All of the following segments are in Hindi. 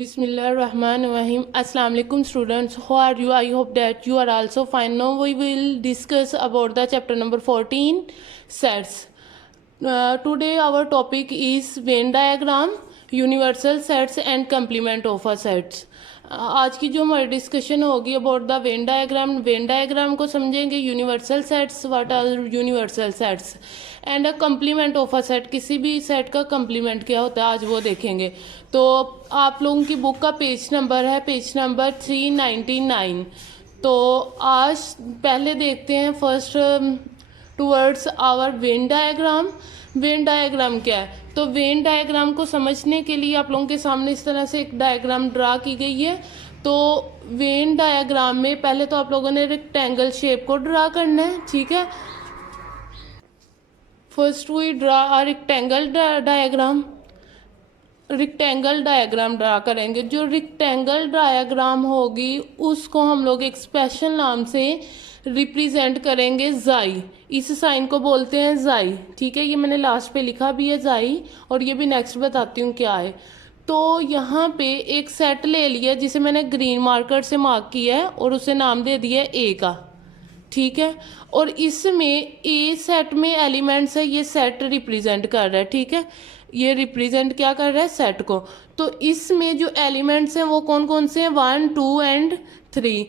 Bismillahirrahmanirrahim. Assalamu alaikum students. How are you? I hope that you are also fine. Now we will discuss about the chapter number 14, sets. Today our topic is Venn diagram, universal sets and complement of a sets. आज की जो हमारी डिस्कशन होगी अबाउट द वेन डायग्राम को समझेंगे, universal sets, what are universal sets and a complement of a set, किसी भी सेट का कम्प्लीमेंट क्या होता है आज वो देखेंगे। तो आप लोगों की बुक का पेज नंबर है पेज नंबर 399। तो आज पहले देखते हैं first towards our Venn diagram. Venn diagram क्या है? तो वेन डायग्राम को समझने के लिए आप लोगों के सामने इस तरह से एक डायग्राम ड्रा की गई है। तो वेन डायग्राम में पहले तो आप लोगों ने रेक्टेंगल शेप को ड्रा करना है, ठीक है। First we draw a rectangle diagram draw करेंगे। जो रेक्टेंगल डायग्राम होगी उसको हम लोग एक स्पेशल नाम से रिप्रेजेंट करेंगे, जाई। इस साइन को बोलते हैं जाई, ठीक है। ये मैंने लास्ट पे लिखा भी है जाई, और ये भी नेक्स्ट बताती हूँ क्या है। तो यहाँ पे एक सेट ले लिया जिसे मैंने ग्रीन मार्कर से मार्क किया है और उसे नाम दे दिया ए का, ठीक है। और इसमें ए सेट में एलिमेंट्स है, ये सेट रिप्रेजेंट कर रहा है, ठीक है। ये रिप्रेजेंट क्या कर रहा है? सेट को। तो इसमें जो एलिमेंट्स हैं वो कौन कौन से हैं? 1, 2 एंड 3।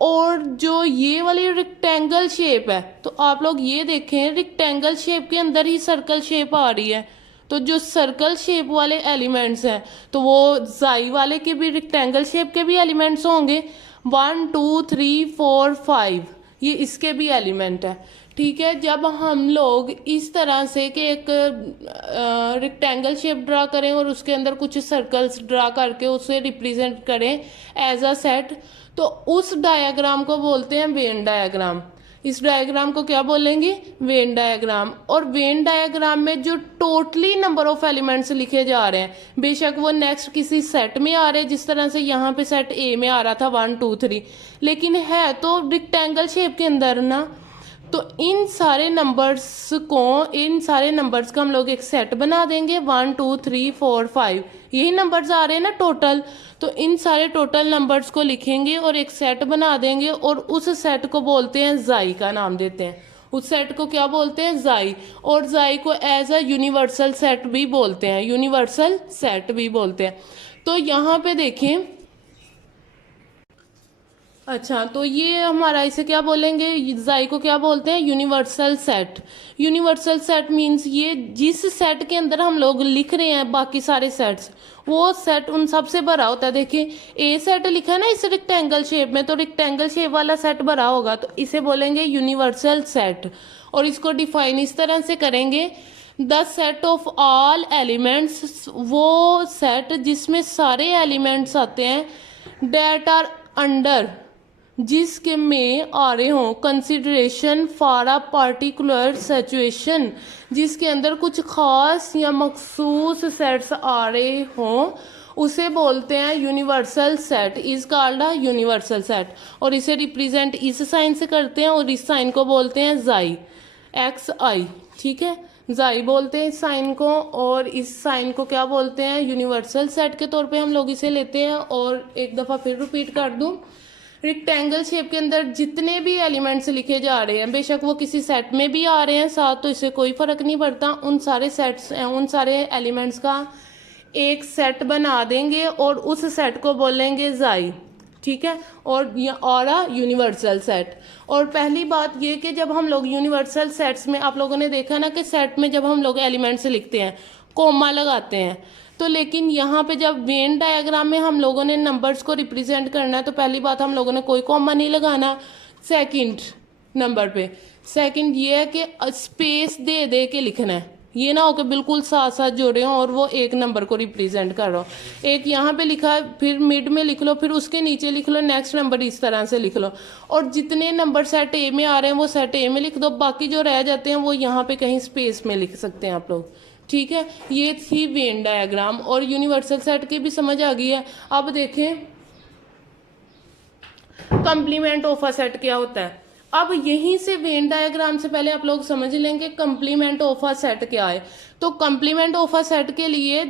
और जो ये वाली रेक्टेंगल शेप है, तो आप लोग ये देखें रेक्टेंगल शेप के अंदर ही सर्कल शेप आ रही है। तो जो सर्कल शेप वाले एलिमेंट्स हैं तो वो जाई वाले के भी रेक्टेंगल शेप के भी एलिमेंट्स होंगे। 1, 2, 3, 4, 5 ये इसके भी एलिमेंट है, ठीक है। जब हम लोग इस तरह से कि एक रेक्टेंगल शेप ड्रा करें और उसके अंदर कुछ सर्कल्स ड्रा करके उसे रिप्रेजेंट करें एज अ सेट, तो उस डायग्राम को बोलते हैं वेन डायग्राम। इस डायग्राम को क्या बोलेंगे? Venn diagram. और वेन डायग्राम में जो टोटली नंबर ऑफ एलिमेंट्स लिखे जा रहे हैं, बेशक वो नेक्स्ट किसी सेट में आ रहे हैं, जिस तरह से यहाँ पे सेट ए में आ रहा था 1, 2, 3, लेकिन है तो रेक्टेंगल शेप के अंदर ना। तो इन सारे नंबर्स का हम लोग एक सेट बना देंगे। 1, 2, 3, 4, 5 यही नंबर्स आ रहे हैं ना टोटल। तो इन सारे टोटल नंबर्स को लिखेंगे और एक सेट बना देंगे, और उस सेट को बोलते हैं जाई का नाम देते हैं। उस सेट को क्या बोलते हैं? जाई। और जाई को एज अ यूनिवर्सल सेट भी बोलते हैं, यूनिवर्सल सेट भी बोलते हैं। तो यहाँ पे देखें, अच्छा, तो ये हमारा इसे क्या बोलेंगे? जाई को क्या बोलते हैं? Universal set. Universal set means ये जिस सेट के अंदर हम लोग लिख रहे हैं बाकी सारे सेट्स, वो सेट उन सब से भरा होता है। देखिए ए सेट लिखा है ना इस रेक्टेंगल शेप में, तो रेक्टेंगल शेप वाला सेट भरा होगा, तो इसे बोलेंगे यूनिवर्सल सेट। और इसको डिफाइन इस तरह से करेंगे, the set of all elements, वो सेट जिसमें सारे एलिमेंट्स आते हैं, डेट आर अंडर, जिसके में आ रहे हों, consideration for a particular situation, जिसके अंदर कुछ खास या मखसूस सेट्स आ रहे हों, उसे बोलते हैं universal set, is called a universal set. और इसे रिप्रेजेंट इस साइन से करते हैं, और इस साइन को बोलते हैं जाई, XI, ठीक है। जाई बोलते हैं इस साइन को, और इस साइन को क्या बोलते हैं? यूनिवर्सल सेट के तौर पे हम लोग इसे लेते हैं। और एक दफ़ा फिर रिपीट कर दूं, रेक्टेंगल शेप के अंदर जितने भी एलिमेंट्स लिखे जा रहे हैं, बेशक वो किसी सेट में भी आ रहे हैं साथ, तो इससे कोई फ़र्क नहीं पड़ता, उन सारे सेट्स, उन सारे एलिमेंट्स का एक सेट बना देंगे और उस सेट को बोलेंगे जाई, ठीक है। और यूनिवर्सल सेट। और पहली बात ये कि जब हम लोग यूनिवर्सल सेट्स में, आप लोगों ने देखा ना कि सेट में जब हम लोग एलिमेंट्स लिखते हैं कोमा लगाते हैं, तो लेकिन यहाँ पे जब वेन डायग्राम में हम लोगों ने नंबर्स को रिप्रेजेंट करना है, तो पहली बात हम लोगों ने कोई कॉमा नहीं लगाना। सेकंड नंबर पे सेकंड ये है कि स्पेस दे दे के लिखना है, ये ना हो कि बिल्कुल साथ साथ जोड़े हों और वो एक नंबर को रिप्रेजेंट कर रहा हो। एक यहाँ पे लिखा है, फिर मिड में लिख लो, फिर उसके नीचे लिख लो नेक्स्ट नंबर, इस तरह से लिख लो। और जितने नंबर सेट ए में आ रहे हैं वो सेट ए में लिख दो, बाकी जो रह जाते हैं वो यहाँ पे कहीं स्पेस में लिख सकते हैं आप लोग, ठीक है। ये थी वेन डायग्राम, और यूनिवर्सल सेट की भी समझ आ गई है। अब देखें कंप्लीमेंट ऑफ अ सेट क्या होता है। अब यहीं से वेन डायग्राम से पहले आप लोग समझ लेंगे कंप्लीमेंट ऑफ अ सेट क्या है। तो कंप्लीमेंट ऑफ अ सेट के लिए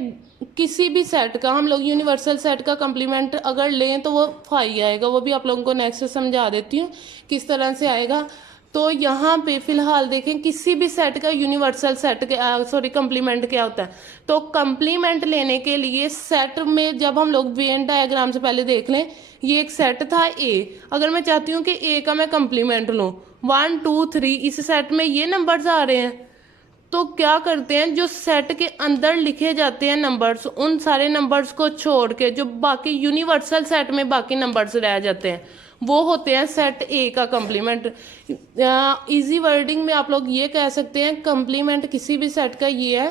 किसी भी सेट का हम लोग यूनिवर्सल सेट का कंप्लीमेंट अगर लें तो वो 5 आएगा। वो भी आप लोगों को नेक्स्ट समझा देती हूँ किस तरह से आएगा। तो यहाँ पे फिलहाल देखें किसी भी सेट का यूनिवर्सल सेट के कंप्लीमेंट क्या होता है। तो कंप्लीमेंट लेने के लिए सेट में जब हम लोग वेन डायग्राम से पहले देख लें, ये एक सेट था ए। अगर मैं चाहती हूँ कि ए का मैं कंप्लीमेंट लूँ 1 2 3, इस सेट में ये नंबर्स आ रहे हैं, तो क्या करते हैं जो सेट के अंदर लिखे जाते हैं नंबर्स, उन सारे नंबर्स को छोड़ के जो बाकी यूनिवर्सल सेट में बाकी नंबर्स रह जाते हैं वो होते हैं सेट ए का कंप्लीमेंट। इजी वर्डिंग में आप लोग ये कह सकते हैं कंप्लीमेंट किसी भी सेट का ये है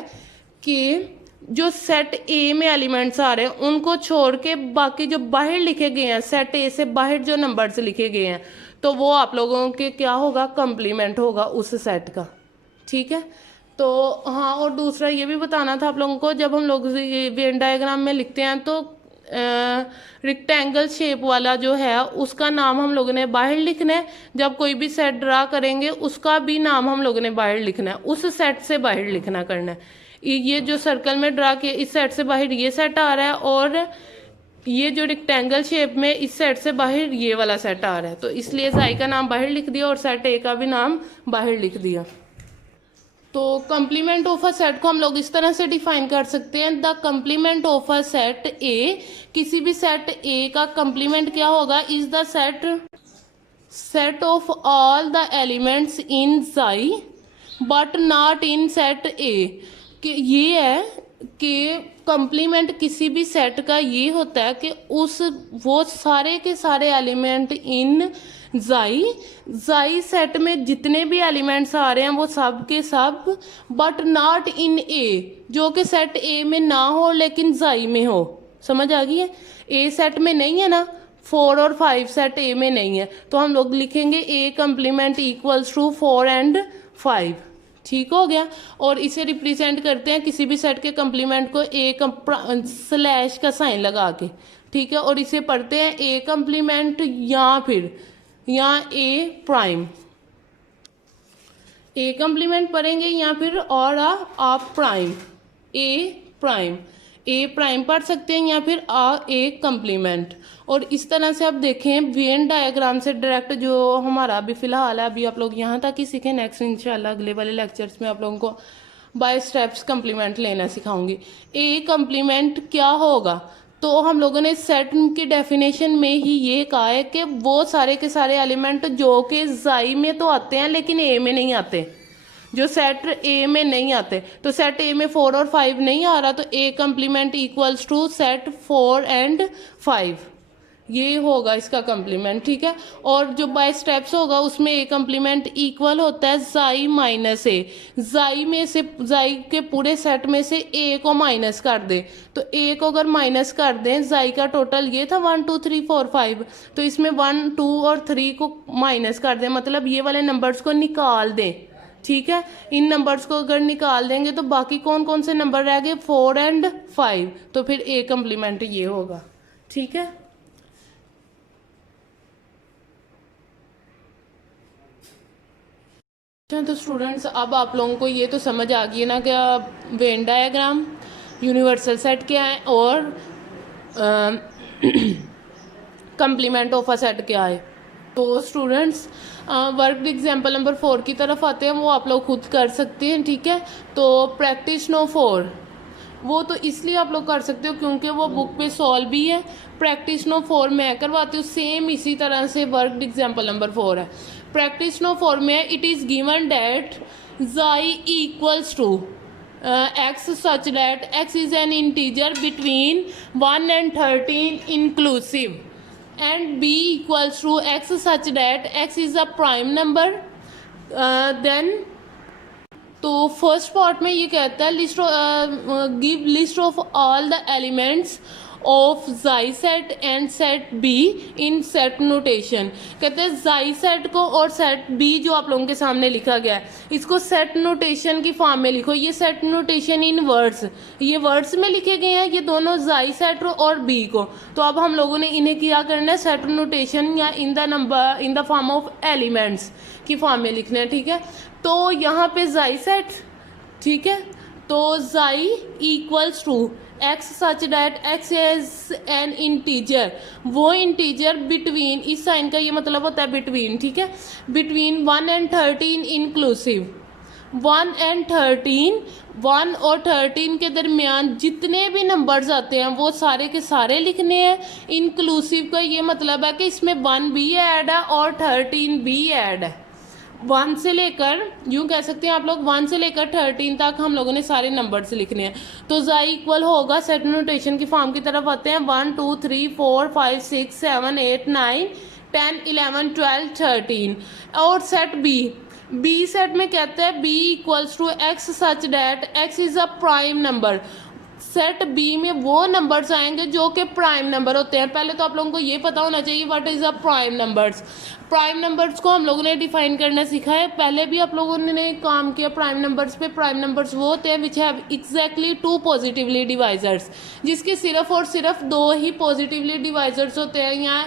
कि जो सेट ए में एलिमेंट्स आ रहे हैं उनको छोड़ के बाकी जो बाहर लिखे गए हैं, सेट ए से बाहर जो नंबर्स लिखे गए हैं, तो वो आप लोगों के क्या होगा, कंप्लीमेंट होगा उस सेट का। ठीक है। तो हाँ, और दूसरा ये भी बताना था आप लोगों को, जब हम लोग वेन डायग्राम में लिखते हैं तो रेक्टेंगल शेप वाला जो है उसका नाम हम लोगों ने बाहर लिखना है। जब कोई भी सेट ड्रा करेंगे उसका भी नाम हम लोगों ने बाहर लिखना है, उस सेट से बाहर लिखना करना है। ये जो सर्कल में ड्रा किया इस सेट से बाहर ये सेट आ रहा है, और ये जो रेक्टेंगल शेप में इस सेट से बाहर ये वाला सेट आ रहा है, तो इसलिए साई का नाम बाहर लिख दिया और सेट ए का भी नाम बाहर लिख दिया। तो कंप्लीमेंट ऑफ अ सेट को हम लोग इस तरह से डिफाइन कर सकते हैं, the complement of a set ए, किसी भी सेट ए का कंप्लीमेंट क्या होगा, is the set of all the elements in Sai but not in set ए। कि ये है कि कंप्लीमेंट किसी भी सेट का ये होता है कि वो सारे के सारे एलिमेंट इन जाई सेट में जितने भी एलिमेंट्स आ रहे हैं वो सब के सब, बट नॉट इन ए, जो कि सेट ए में ना हो लेकिन जाई में हो। समझ आ गई है? ए सेट में नहीं है ना, 4 और 5 सेट ए में नहीं है, तो हम लोग लिखेंगे ए कंप्लीमेंट इक्वल्स टू 4 एंड 5। ठीक हो गया। और इसे रिप्रेजेंट करते हैं किसी भी सेट के कंप्लीमेंट को ए स्लैश का साइन लगा के। ठीक है। और इसे पढ़ते हैं ए कंप्लीमेंट या ए प्राइम। ए कंप्लीमेंट पढ़ेंगे या फिर और आप प्राइम, ए प्राइम पढ़ सकते हैं या फिर ए कंप्लीमेंट। और इस तरह से आप देखें वेन डायग्राम से डायरेक्ट जो हमारा अभी फिलहाल है, अभी आप लोग यहाँ तक ही सीखें, नेक्स्ट इंशाल्लाह अगले वाले लेक्चर्स में आप लोगों को बाय स्टेप्स कंप्लीमेंट लेना सिखाऊंगी। ए कंप्लीमेंट क्या होगा, तो हम लोगों ने सेट की डेफिनेशन में ही ये कहा है कि वो सारे के सारे एलिमेंट जो कि जाई में तो आते हैं लेकिन ए में नहीं आते, जो सेट ए में नहीं आते। तो सेट ए में 4 और 5 नहीं आ रहा, तो A complement equals to set 4 and 5, ये होगा इसका कंप्लीमेंट। ठीक है। और जो बाय स्टेप्स होगा उसमें ए कंप्लीमेंट इक्वल होता है जाई माइनस ए। जाई में से, जाई के पूरे सेट में से ए को माइनस कर दे, तो ए को अगर माइनस कर दें, जाई का टोटल ये था 1 2 3 4 5, तो इसमें 1 2 और 3 को माइनस कर दें, मतलब ये वाले नंबर्स को निकाल दें। ठीक है। इन नंबर्स को अगर निकाल देंगे तो बाकी कौन कौन से नंबर रह गए, 4 एंड 5, तो फिर ए कंप्लीमेंट ये होगा। ठीक है। तो स्टूडेंट्स अब आप लोगों को ये तो समझ आ गई ना क्या वेन डायग्राम, यूनिवर्सल सेट क्या है और कंप्लीमेंट ऑफ अ सेट क्या है। तो स्टूडेंट्स वर्क एग्जाम्पल नंबर 4 की तरफ आते हैं, वो आप लोग खुद कर सकते हैं। ठीक है। तो प्रैक्टिस नो 4 वो तो इसलिए आप लोग कर सकते हो क्योंकि वो बुक पे सॉल्व भी है। प्रैक्टिस नो 4 मैं करवाती हूँ सेम इसी तरह से वर्क एग्जाम्पल नंबर 4 है। प्रैक्टिस नो 4 में इट इज़ गिवन डैट जाई equals to x such that x is an integer between 1 and 13 inclusive and b equals to x such that x is a prime number, then तो फर्स्ट पार्ट में ये कहता है list give list of all the elements of जाई set and set B in set notation. कहते हैं जाई सेट को और सेट बी जो आप लोगों के सामने लिखा गया है इसको सेट नोटेशन की फॉर्म में लिखो। ये सेट नोटेशन इन वर्ड्स, ये वर्ड्स में लिखे गए हैं ये दोनों जाई सेट और बी को। तो अब हम लोगों ने इन्हें क्या करना है, सेट नोटेशन या इन द फॉर्म ऑफ एलिमेंट्स की फॉर्म में लिखना है। ठीक है। तो यहाँ पे जाई सेट, ठीक है, तो जाई equals to x such that x is an integer, वो इंटीजर बिटवीन, इस साइन का ये मतलब होता है बिटवीन, ठीक है, बिटवीन 1 and 13 इंक्लूसिव, 1 and 13, 1 और 13 के दरमियान जितने भी नंबर्स आते हैं वो सारे के सारे लिखने हैं। इंक्लूसिव का ये मतलब है कि इसमें 1 भी ऐड है और 13 भी ऐड है। 1 से लेकर, यूँ कह सकते हैं आप लोग, 1 से लेकर 13 तक हम लोगों ने सारे नंबर्स लिखने हैं। तो जाई इक्वल होगा, सेट नोटेशन की फॉर्म की तरफ आते हैं, 1 2 3 4 5 6 7 8 9 10 11 12 13। और सेट बी सेट में कहते हैं B equals to x such that x is a prime number. Set B में वो नंबर्स आएंगे जो कि प्राइम नंबर होते हैं। पहले तो आप लोगों को ये पता होना चाहिए what is a prime numbers. Prime numbers को हम लोगों ने डिफाइन करना सीखा है, पहले भी आप लोगों ने काम किया प्राइम नंबर्स पे। प्राइम नंबर्स वो होते हैं which have exactly 2 positively divisors, जिसके सिर्फ और सिर्फ 2 ही पॉजिटिवली डिवाइजर्स होते हैं। यहाँ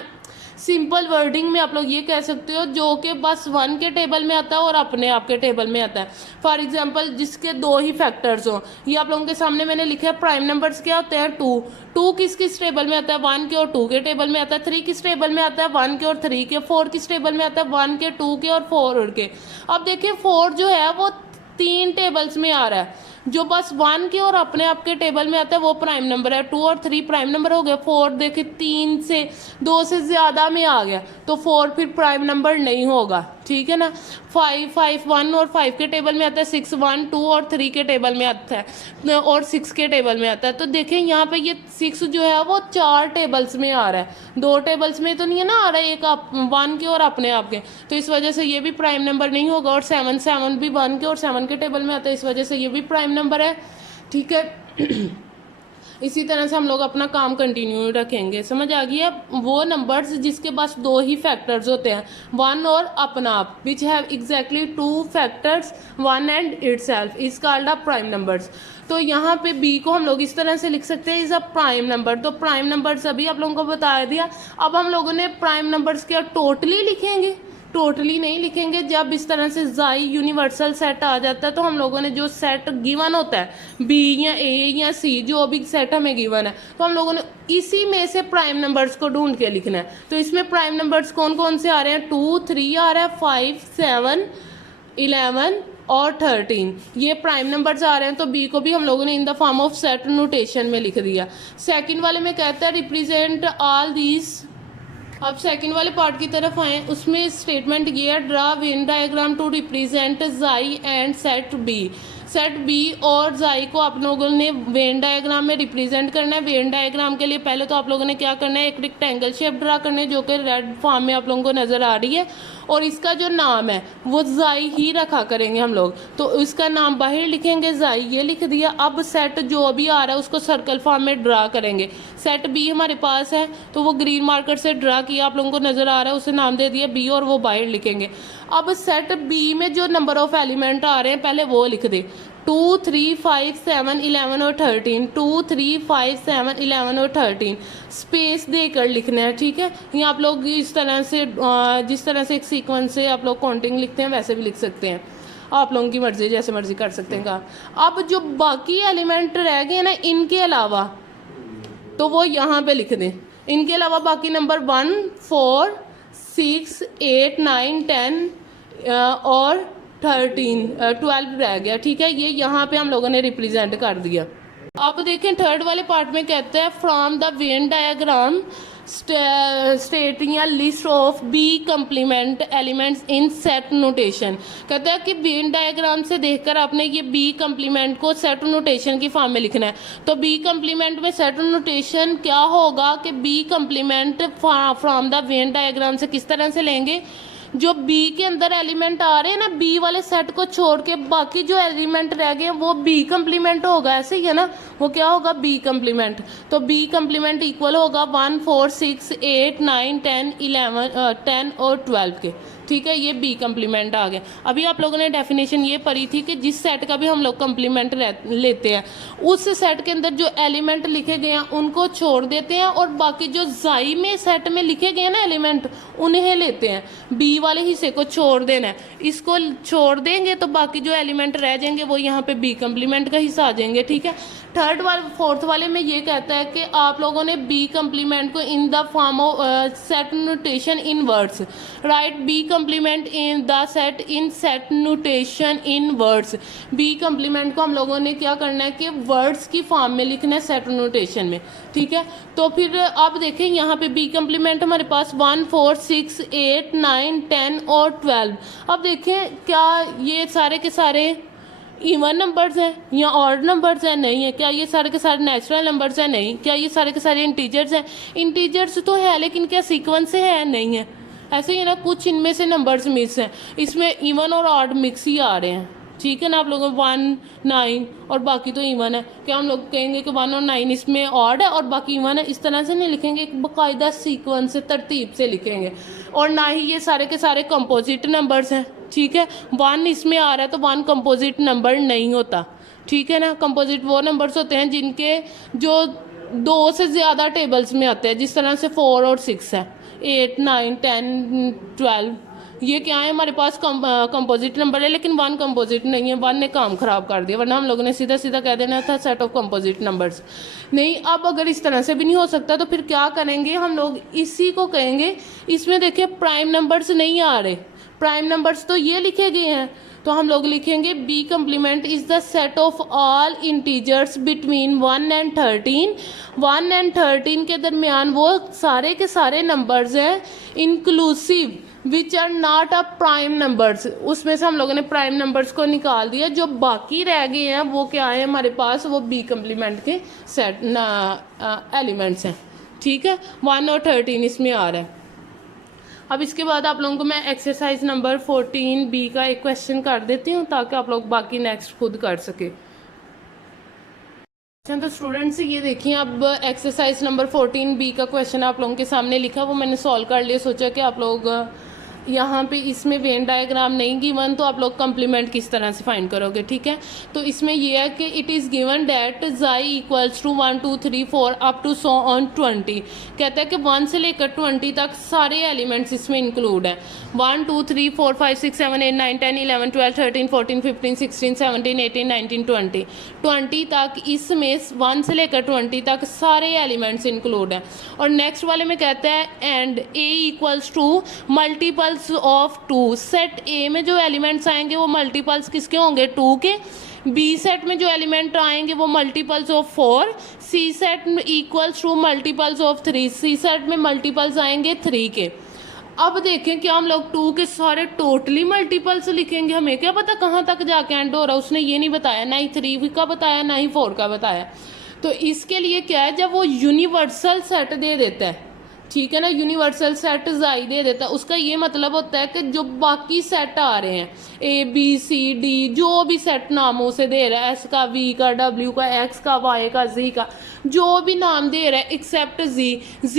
सिंपल वर्डिंग में आप लोग ये कह सकते हो जो कि बस 1 के टेबल में आता है और अपने आप के टेबल में आता है। फॉर एग्जांपल जिसके 2 ही फैक्टर्स हो, ये आप लोगों के सामने मैंने लिखा है प्राइम नंबर्स क्या होते हैं, 2 किस किस टेबल में आता है, 1 के और 2 के टेबल में आता है। 3 किस टेबल में आता है, 1 के और 3 के। 4 किस टेबल में आता है, 1 के, 2 के और 4 के। अब देखिए 4 जो है वो 3 टेबल्स में आ रहा है, जो बस 1 के और अपने आप के टेबल में आता है वो प्राइम नंबर है। 2 और 3 प्राइम नंबर हो गए। 4 देखिए 3 से 2 से ज़्यादा में आ गया तो 4 फिर प्राइम नंबर नहीं होगा, ठीक है ना। 5 1 और 5 के टेबल में आता है। 6 1 2 और 3 के टेबल में आता है और 6 के टेबल में आता है। तो देखें यहाँ पे ये 6 जो है वो 4 टेबल्स में आ रहा है, 2 टेबल्स में तो नहीं है ना आ रहा है, एक 1 के और अपने आप के, तो इस वजह से ये भी प्राइम नंबर नहीं होगा। और 7 भी 1 के और 7 के टेबल में आता है, इस वजह से ये भी प्राइम नंबर है, ठीक है। इसी तरह से हम लोग अपना काम कंटिन्यू रखेंगे। समझ आ गई है। वो नंबर्स जिसके पास 2 ही फैक्टर्स होते हैं, 1 और अपना आप, which have exactly 2 factors, 1 and itself, is called a prime numbers. तो यहाँ पे बी को हम लोग इस तरह से लिख सकते हैं, इज अ प्राइम नंबर। तो प्राइम नंबर्स अभी आप लोगों को बता दिया। अब हम लोगों ने प्राइम नंबर्स क्या टोटली लिखेंगे, टोटली नहीं लिखेंगे। जब इस तरह से जाई यूनिवर्सल सेट आ जाता है तो हम लोगों ने जो सेट गिवन होता है, बी या ए या सी, जो भी सेट हमें गिवन है, तो हम लोगों ने इसी में से प्राइम नंबर्स को ढूंढ के लिखना है। तो इसमें प्राइम नंबर्स कौन कौन से आ रहे हैं, 2 3 आ रहा है, 5 7 11 और 13, ये प्राइम नंबर्स आ रहे हैं। तो बी को भी हम लोगों ने in the form of set notation में लिख दिया। सेकंड वाले में कहता है रिप्रेजेंट ऑल दीज। अब सेकंड वाले पार्ट की तरफ आए, उसमें स्टेटमेंट ये है, draw Venn diagram to represent जाई and set B. Set B और जाई को आप लोगों ने वेन डायग्राम में रिप्रेजेंट करना है। वेन डायग्राम के लिए पहले तो आप लोगों ने क्या करना है, एक रेक्टेंगल शेप ड्रा करना है जो कि रेड फॉर्म में आप लोगों को नज़र आ रही है, और इसका जो नाम है वो जाई ही रखा करेंगे हम लोग। तो इसका नाम बाहर लिखेंगे जाई, ये लिख दिया। अब सेट जो भी आ रहा है उसको सर्कल फॉर्म में ड्रा करेंगे। सेट बी हमारे पास है तो वो ग्रीन मार्कर से ड्रा किया, आप लोगों को नज़र आ रहा है, उसे नाम दे दिया बी, और वो बाहर लिखेंगे। अब सेट बी में जो नंबर ऑफ एलिमेंट आ रहे हैं पहले वो लिख दे, 2 3 5 7 11 और 13, 2 3 5 7 11 और 13, स्पेस देकर लिखना है, ठीक है। ये आप लोग इस तरह से जिस तरह से एक सीक्वेंस से आप लोग काउंटिंग लिखते हैं वैसे भी लिख सकते हैं, आप लोगों की मर्जी, जैसे मर्जी कर सकते हैं काम। अब जो बाकी एलिमेंट रह गए ना इनके अलावा, तो वो यहाँ पे लिख दें। इनके अलावा बाकी नंबर 1 4 6 8 9 10 और 13 12 रह गया, ठीक है। ये यहाँ पे हम लोगों ने रिप्रेजेंट कर दिया। अब देखें थर्ड वाले पार्ट में कहते हैं from the Venn diagram stating a list of B complement elements in set notation. कहता है कि वेन डायग्राम से देखकर आपने ये बी कंप्लीमेंट को सेट नोटेशन की फॉर्म में लिखना है। तो बी कंप्लीमेंट में सेट नोटेशन क्या होगा कि B complement from the Venn diagram से किस तरह से लेंगे, जो बी के अंदर एलिमेंट आ रहे हैं ना, बी वाले सेट को छोड़ के बाकी जो एलिमेंट रह गए वो बी कंप्लीमेंट होगा, ऐसे ही है ना, वो क्या होगा बी कंप्लीमेंट। तो बी कंप्लीमेंट इक्वल होगा 1 4 6 8 9 10 11 10 और 12 के, ठीक है, ये बी कम्प्लीमेंट आ गया। अभी आप लोगों ने डेफिनेशन ये पढ़ी थी कि जिस सेट का भी हम लोग कम्प्लीमेंट लेते हैं उस सेट के अंदर जो एलिमेंट लिखे गए हैं उनको छोड़ देते हैं और बाकी जो जाई में सेट में लिखे गए हैं ना एलिमेंट उन्हें लेते हैं, बी वाले हिस्से को छोड़ देना है। इसको छोड़ देंगे तो बाकी जो एलिमेंट रह जाएंगे वो यहाँ पे बी कम्प्लीमेंट का हिस्सा आ जाएंगे। ठीक है, थर्ड वाले फोर्थ वाले में ये कहता है कि आप लोगों ने बी कम्प्लीमेंट को in the form of set notation in words, write B complement in the set in set notation in words. B complement को हम लोगों ने क्या करना है कि वर्ड्स की फॉर्म में लिखना है सेट नोटेशन में। ठीक है, तो फिर आप देखें यहाँ पे बी कम्प्लीमेंट हमारे पास 1 4 6 8 9 10 और 12। अब देखें क्या ये सारे के सारे इवन नंबर्स हैं या ऑड नंबर्स हैं? नहीं है। क्या ये सारे के सारे नेचुरल नंबर्स हैं? नहीं। क्या ये सारे के सारे इंटीजर्स हैं? इंटीजर्स तो है लेकिन क्या सीक्वेंस से है? नहीं है। ऐसे ही ना कुछ इनमें से नंबर्स मिक्स हैं, इसमें इवन और ऑड मिक्स ही आ रहे हैं। ठीक है ना, आप लोगों 1 9 और बाकी तो इवन है। क्या हम लोग कहेंगे कि 1 और 9 इसमें ऑड है और बाकी इवन है? इस तरह से नहीं लिखेंगे, एक बाकायदा सीक्वेंस से तरतीब से लिखेंगे। और ना ही ये सारे के सारे कंपोजिट नंबर्स हैं। ठीक है, 1 इसमें आ रहा है तो 1 कंपोजिट नंबर नहीं होता। ठीक है ना, कंपोजिट वो नंबर्स होते हैं जिनके जो 2 से ज़्यादा टेबल्स में आते हैं, जिस तरह से 4 और 6 है, 8 9 10 12। ये क्या है हमारे पास कंपोजिट नंबर है लेकिन 1 कंपोजिट नहीं है। 1 ने काम ख़राब कर दिया, वरना हम लोगों ने सीधा सीधा कह देना था सेट ऑफ कंपोजिट नंबर्स। नहीं, अब अगर इस तरह से भी नहीं हो सकता तो फिर क्या करेंगे हम लोग? इसी को कहेंगे, इसमें देखिए प्राइम नंबर्स नहीं आ रहे, प्राइम नंबर्स तो ये लिखे गए हैं, तो हम लोग लिखेंगे B complement is the set of all integers between 1 and 13। 1 and 13 के दरमियान वो सारे के सारे नंबर्स हैं inclusive which are not a prime numbers. उसमें से हम लोगों ने प्राइम नंबर्स को निकाल दिया, जो बाकी रह गए हैं वो क्या है हमारे पास? वो बी कम्प्लीमेंट के सेट एलिमेंट्स हैं। ठीक है, 1 और 13 इसमें आ रहा है। अब इसके बाद आप लोगों को मैं एक्सरसाइज नंबर 14B का एक क्वेश्चन कर देती हूँ ताकि आप लोग बाकी नेक्स्ट खुद कर सके। तो स्टूडेंट्स ये देखिए, अब एक्सरसाइज नंबर 14B का क्वेश्चन आप लोगों के सामने लिखा, वो मैंने सॉल्व कर लिया। सोचा कि आप लोग यहाँ पे इसमें वेन डायग्राम नहीं गिवन तो आप लोग कम्प्लीमेंट किस तरह से फाइंड करोगे। ठीक है, तो इसमें यह है कि इट इज़ गिवन डैट जाई equals to 1 2 3 4 up to so on 20। कहता है कि 1 से लेकर 20 तक सारे एलिमेंट्स इसमें इंक्लूड हैं। 1 2 3 4 5 6 7 8 9 10 11 12 13 14 15 16 17 18 19 20 20 तक इसमें 1 से लेकर 20 तक सारे एलिमेंट्स इंक्लूड हैं। और नेक्स्ट वाले में कहता है and A equals to multiples of 2। Set A में जो एलिमेंट्स आएंगे वो मल्टीपल्स किसके होंगे? 2 के। बी सेट में जो एलिमेंट आएंगे वो मल्टीपल्स ऑफ 4। सी सेट में equals to multiples of 3। C set में मल्टीपल्स आएंगे 3 के। अब देखें क्या हम लोग 2 के सारे टोटली मल्टीपल्स लिखेंगे? हमें क्या पता कहाँ तक जाके एंड हो रहा है, उसने ये नहीं बताया, ना ही 3 का बताया ना ही 4 का बताया। तो इसके लिए क्या है, जब वो यूनिवर्सल सेट दे देता है, ठीक है ना, यूनिवर्सल सेट जाई दे देता है, उसका ये मतलब होता है कि जो बाकी सेट आ रहे हैं ABCD जो भी सेट नामों से दे रहा है, S का, V का, W का, X का, Y का, Z का, जो भी नाम दे रहा है एक्सेप्ट Z।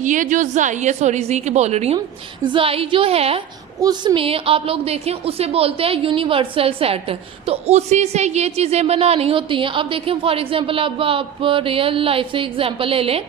ये जो जाई है, सॉरी Z की बोल रही हूँ, जाई जो है उसमें आप लोग देखें उसे बोलते हैं यूनिवर्सल सेट। तो उसी से ये चीज़ें बनानी होती हैं। अब देखें फॉर एग्जांपल, अब आप रियल लाइफ से एग्जांपल ले लें,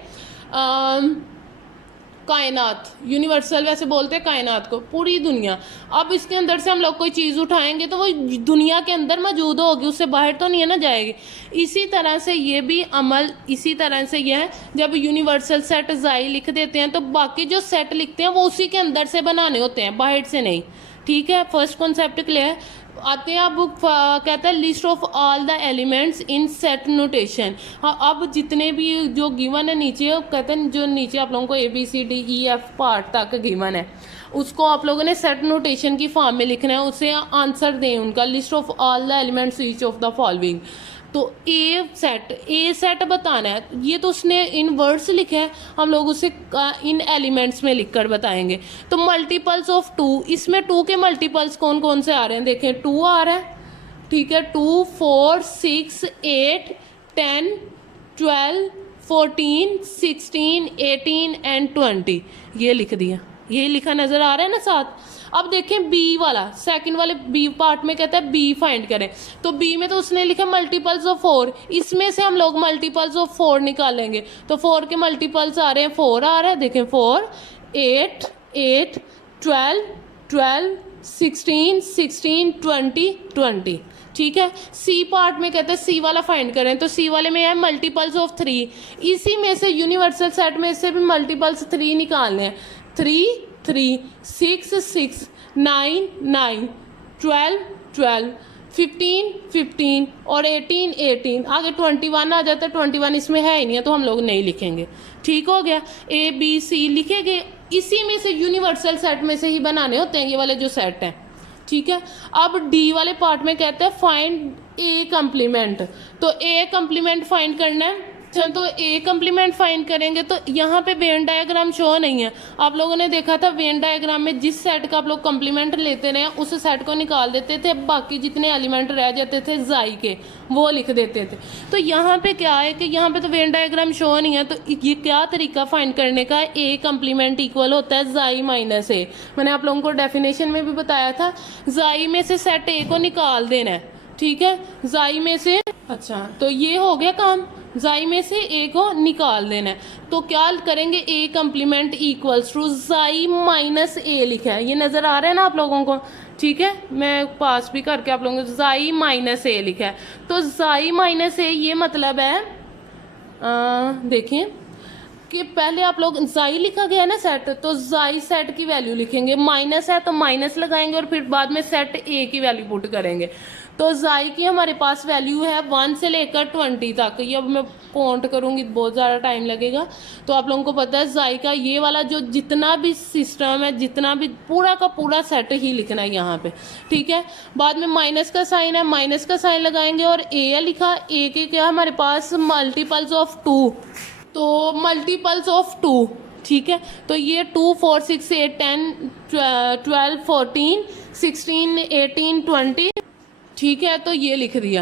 कायनात, यूनिवर्सल वैसे बोलते हैं कायनात को, पूरी दुनिया। अब इसके अंदर से हम लोग कोई चीज़ उठाएंगे तो वो दुनिया के अंदर मौजूद होगी, उससे बाहर तो नहीं है ना जाएगी। इसी तरह से ये भी अमल इसी तरह से यह है, जब यूनिवर्सल सेट जाई लिख देते हैं तो बाकी जो सेट लिखते हैं वो उसी के अंदर से बनाने होते हैं, बाहर से नहीं। ठीक है, फर्स्ट कॉन्सेप्ट क्लियर। आते हैं अब कहता है list of all the elements in set notation. हाँ, अब जितने भी जो गिवन है नीचे, कहते हैं जो नीचे आप लोगों को ABCDEF पार्ट तक गिवन है उसको आप लोगों ने सेट नोटेशन की फॉर्म में लिखना है, उसे आंसर दें उनका, list of all the elements each of the following. तो ए सेट बताना है, ये तो उसने इन वर्ड्स लिखा है, हम लोग उसे इन एलिमेंट्स में लिखकर बताएंगे। तो मल्टीपल्स ऑफ 2, इसमें 2 के मल्टीपल्स कौन कौन से आ रहे हैं? देखें 2 आ रहा है, ठीक है, 2 4 6 8 10 12 14 16 18 एंड 20, ये लिख दिया, ये लिखा नज़र आ रहा है ना साथ। अब देखें बी वाला, सेकंड वाले बी पार्ट में कहता है बी फाइंड करें, तो बी में तो उसने लिखा मल्टीपल्स ऑफ 4, इसमें से हम लोग मल्टीपल्स ऑफ 4 निकालेंगे, तो 4 के मल्टीपल्स आ रहे हैं, 4 आ रहा है, देखें 4, 8, 8, 12, 12, 16, 16, 20, 20। ठीक है, सी पार्ट में कहते हैं सी वाला फाइंड करें, तो सी वाले में है मल्टीपल्स ऑफ 3, इसी में से यूनिवर्सल सेट में से भी मल्टीपल्स 3 निकालने हैं, 3, 3, 6, 6, 9, 9, 12, 12, 15, 15 और 18, 18, आगे 21 आ जाता है, 21 इसमें है ही नहीं है तो हम लोग नहीं लिखेंगे। ठीक हो गया, ए बी सी लिखेंगे, इसी में से यूनिवर्सल सेट में से ही बनाने होते हैं ये वाले जो सेट हैं। ठीक है, अब डी वाले पार्ट में कहते हैं फाइंड ए कम्प्लीमेंट, तो ए कम्प्लीमेंट फाइंड करना है। तो ए कम्प्लीमेंट फाइंड करेंगे तो यहाँ पे वेन डायग्राम शो नहीं है, आप लोगों ने देखा था वेन डायग्राम में जिस सेट का आप लोग कम्प्लीमेंट लेते रहे उस सेट को निकाल देते थे, बाकी जितने एलिमेंट रह जाते थे जाई के वो लिख देते थे। तो यहाँ पे क्या है कि यहाँ पे तो वेन डायग्राम शो नहीं है, तो ये क्या तरीका फाइंड करने का, ए कम्प्लीमेंट इक्वल होता है जाई माइनस ए, मैंने आप लोगों को डेफिनेशन में भी बताया था, जाई में से सेट ए को निकाल देना है। ठीक है, जाई में से, अच्छा तो ये हो गया काम, जाई में से ए को निकाल देना है, तो क्या करेंगे, ए कम्प्लीमेंट इक्वल्स टू जाई माइनस ए लिखा है, ये नज़र आ रहा है ना आप लोगों को। ठीक है, मैं पास भी करके आप लोगों को, जाई माइनस ए लिखा है, तो जाई माइनस ए ये मतलब है, देखिए कि पहले आप लोग जाई लिखा गया है ना सेट, तो जाई सेट की वैल्यू लिखेंगे, माइनस है तो माइनस लगाएंगे और फिर बाद में सेट ए की वैल्यू पुट करेंगे, तो जाई की हमारे पास वैल्यू है 1 से लेकर 20 तक, ये अब मैं काउंट करूँगी बहुत ज़्यादा टाइम लगेगा, तो आप लोगों को पता है जाई का ये वाला जो जितना भी सिस्टम है, जितना भी पूरा का पूरा सेट ही लिखना है यहाँ पे। ठीक है, बाद में माइनस का साइन है, माइनस का साइन लगाएंगे और ए लिखा, ए के क्या हमारे पास मल्टीपल्स ऑफ 2, तो मल्टीपल्स ऑफ 2। ठीक है, तो ये 2, 4, 6, 8, 10, 12, 14, 16, 18, 20। ठीक है, तो ये लिख दिया,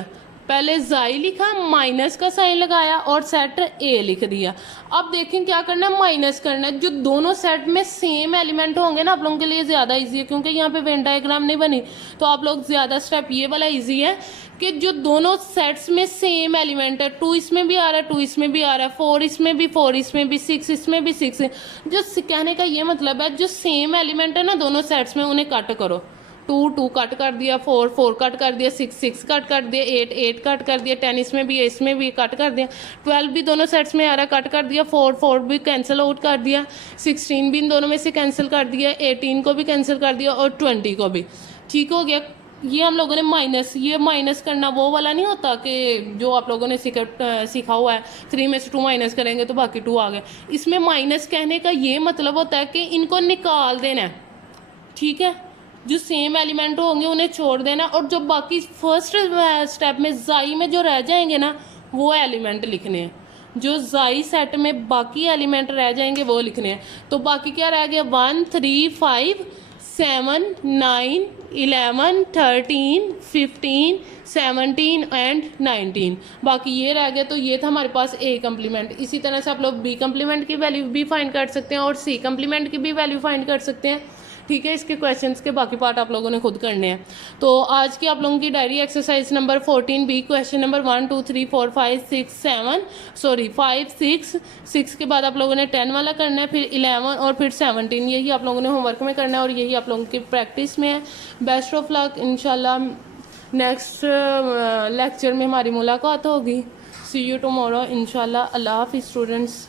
पहले जाई लिखा, माइनस का साइन लगाया और सेट ए लिख दिया। अब देखें क्या करना है, माइनस करना है, जो दोनों सेट में सेम एलिमेंट होंगे ना आप लोगों के लिए ज़्यादा इजी है, क्योंकि यहाँ पे वेन डायग्राम नहीं बनी, तो आप लोग ज़्यादा स्टेप ये वाला इजी है कि जो दोनों सेट्स में सेम एलिमेंट है, 2 इसमें भी आ रहा है, 2 इसमें भी आ रहा है, 4 इसमें भी, 4 इसमें भी, 6 इसमें भी, 6, जो कहने का ये मतलब है जो सेम एलिमेंट है ना दोनों सेट्स में उन्हें कट करो, 2, 2 कट कर दिया, 4, 4 कट कर दिया, 6, 6 कट कर दिया, 8, 8 कट कर दिया, 10 इसमें भी है, इसमें भी कट कर दिया, 12 भी दोनों सेट्स में आ रहा है, कट कर दिया, 4, 4 भी कैंसिल आउट कर दिया, 16 भी इन दोनों में से कैंसिल कर दिया, 18 को भी कैंसिल कर दिया और 20 को भी। ठीक हो गया, ये हम लोगों ने माइनस, ये माइनस करना वो वाला नहीं होता कि जो आप लोगों ने सीखा हुआ है 3 में से 2 माइनस करेंगे तो बाकी 2 आ गए, इसमें माइनस कहने का ये मतलब होता है कि इनको निकाल देना है। ठीक है, जो सेम एलिमेंट होंगे उन्हें छोड़ देना, और जो बाकी फर्स्ट स्टेप में जाई में जो रह जाएंगे ना वो एलिमेंट लिखने हैं, जो जाई सेट में बाकी एलिमेंट रह जाएंगे वो लिखने हैं। तो बाकी क्या रह गया, 1, 3, 5, 7, 9, 11, 13, 15, 17 एंड 19, बाकी ये रह गया। तो ये था हमारे पास ए कम्प्लीमेंट। इसी तरह से आप लोग बी कम्प्लीमेंट की वैल्यू भी फाइंड कर सकते हैं और सी कम्प्लीमेंट की भी वैल्यू फाइंड कर सकते हैं। ठीक है, इसके क्वेश्चंस के बाकी पार्ट आप लोगों ने खुद करने हैं। तो आज की आप लोगों की diary exercise number 14B question number 1, 2, 3, 4, 5, 6, 7 sorry 5, 6 के बाद आप लोगों ने 10 वाला करना है, फिर 11 और फिर 17, यही आप लोगों ने होमवर्क में करना है और यही आप लोगों की प्रैक्टिस में है। बेस्ट ऑफ लक, इंशाल्लाह नेक्स्ट लेक्चर में हमारी मुलाकात होगी। सी यू टुमारो इंशाल्लाह। अल्लाह हाफिज़ स्टूडेंट्स।